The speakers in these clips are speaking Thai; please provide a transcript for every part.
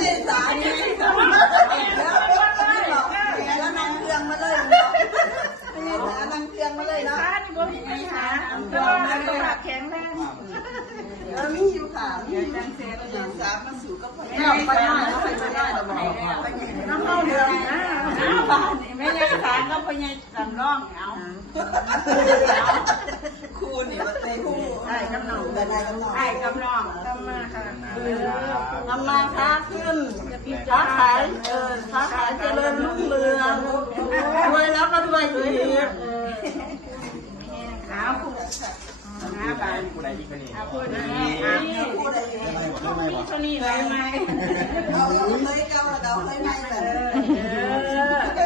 เล่นสาเนี่ยแล้วนั่งเครื่องมาเลยไม่ใช่สานั่งเครื่องมาเลยเนาะ ขาที่บ่มีหาแต่ว่าต้องหักแข็งแรง แล้วมีอยู่ค่ะมีจังเสียเล่นสามาสู่ก็พอแล้วไปได้แล้วไปได้แล้วบอกน้ำเข้าเดือนนะบ้านนี่ไม่ใช่สาก็ไปยังจำลองเอาครูนี่มาเต้นครูไอ้กำลังไอ้กำลังทำมาค่ะทำมาค้าขึ้นค้าขายค้าขายเจริญรุ่งเรืองรวยแล้วก็รวยอีกหาผู้หาบ้านผู้ใดอีกคนนี้ผู้ใดผู้ใดมีคนนี้เลยไหมเราเคยเก่าเราเคยไม่แบบ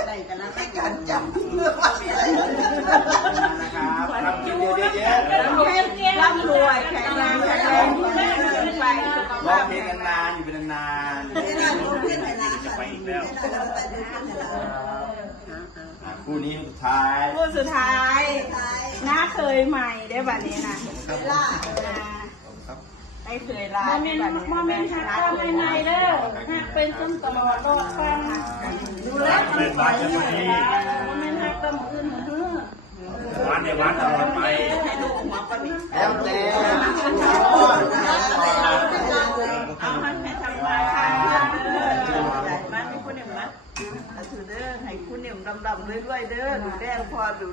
ได้กันนะไม่กันจับเมื่อวันอะไรนะครับกินเยอะๆร่ำรวยแข็งแรงแข็งแรงขึ้นไป ร้องเพลงนานๆอยู่เป็นนานๆ ไม่น่ารู้เพื่อนไหนนะ จะไปอีกแล้ว ไม่น่าไปดูเพื่อนไหนนะ คู่นี้สุดท้าย ผู้สุดท้ายน้าเคยใหม่ได้บัดนี้นะ เวลา ได้เคยลาได้บัดนี้มาเมนฮักก็ไม่ในเด้อฮักเป็นต้นตลอดรอดฟังดูแลทำไปมาเมนฮักก็มืออื่นมือ วันในวันตลอดไป ให้ดูมาปนิ แล้วแต่ เอาให้ทำมาค่ะมาไม่คุณเอ็มนะถือเด้อให้คุณเอ็มดำๆเรื่อยๆเด้อดูแลพอดู